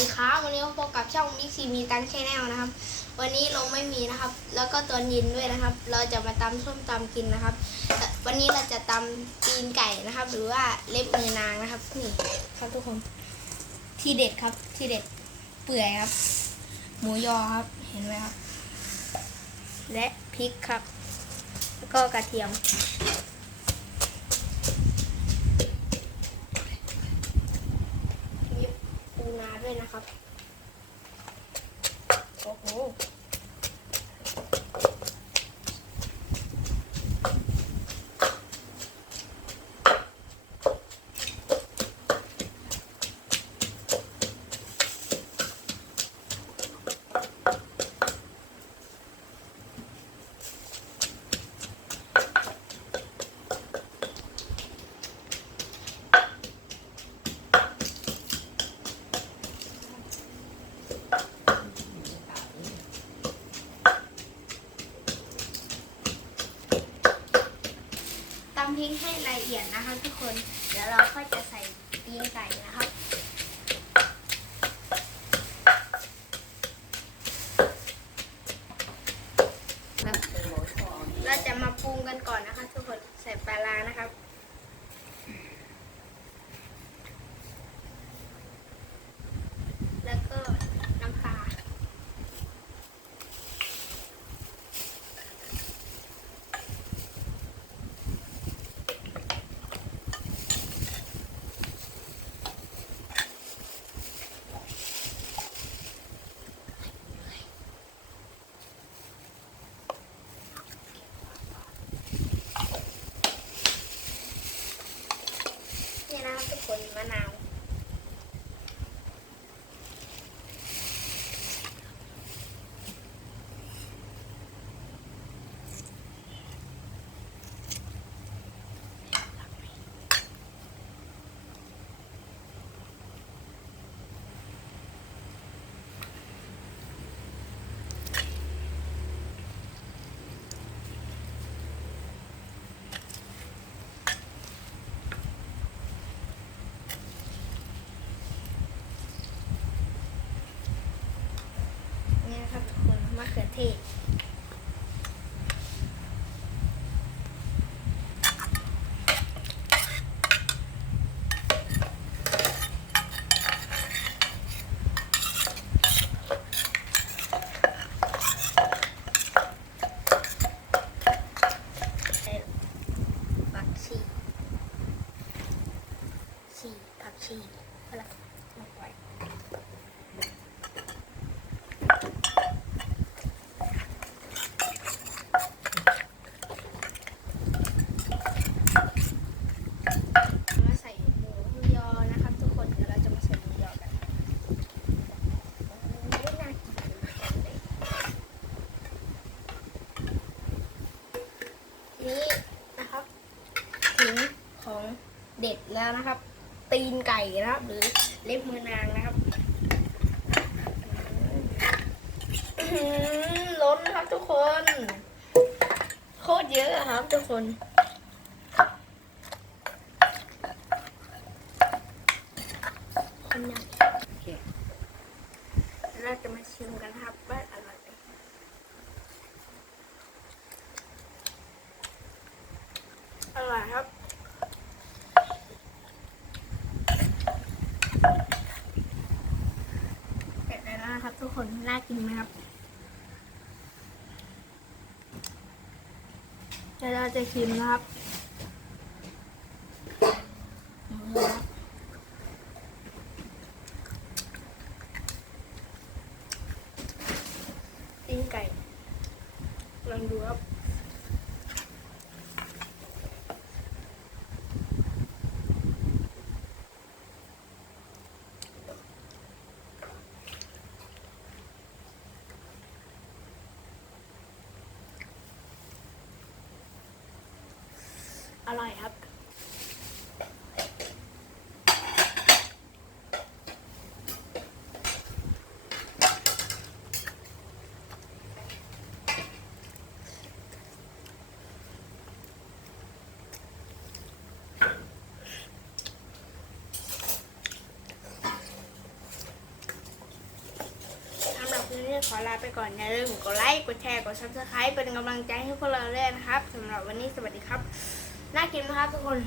ดีครับวันนี้พบกับช่องมิกซีมีตังแชนแนลนะครับ วันนี้ลงไม่มีนะครับ แล้วก็ตอนย็นด้วยนะครับ เราจะมาตำส้มตำกินนะครับเอ่วันนี้เราจะตำตีนไก่นะครับ หรือว่าเล็บมือนางนะครับนี่ครับทุกคนทีเด็ดครับทีเด็ดเปื่อยครับ หมูยอครับเห็นไหมครับ และพริกครับ แล้วก็กระเทียมปูนา ด้วยนะครับ โอ้โห ทิ้งให้ละเอียดนะคะทุกคน เดี๋ยวเราค่อยจะใส่ตีนไก่นะครับ เราจะมาปรุงกันก่อนนะคะ ทุกคน ใส่ปลาร้านะครับ แล้วก็น้ำปลา นี่ นะครับทุกคนมะนาว นี่นะครับทุกคน มะเขือเทศ ใส่ผักชีชีผักชีอะไรลงไป มาใส่หมูยอนะครับ ทุกคนเดี๋ยวเราจะมาใส่หมูยอกันไม่น่ากินเลย นี่นะครับ ถึงของเด็ดแล้วนะครับ ตีนไก่นะครับ หรือเล็บมือนางนะครับอื้อหือล้นครับทุกคน โคตรเยอะครับทุกคนคนใหญ่เราจะมาชิมกันครับว่าอร่อยไหมอ ร่อยครับเสร็จแล้วนะครับ ทุกคนน่ากินไหมครับเดี๋ยวเราจะชิมนะครับนี่นะครับ อร่อยครับ สำหรับคลินี้ขอลาไปก่อนอย่าลืมกดไลค์ กดแชร์ กดซับสไคร b ์เป็นกำลังใจให้พวกเราด้วยนะครับสำหรับวันนี้สวัสดีครับ น่ากินไหมคะทุกคน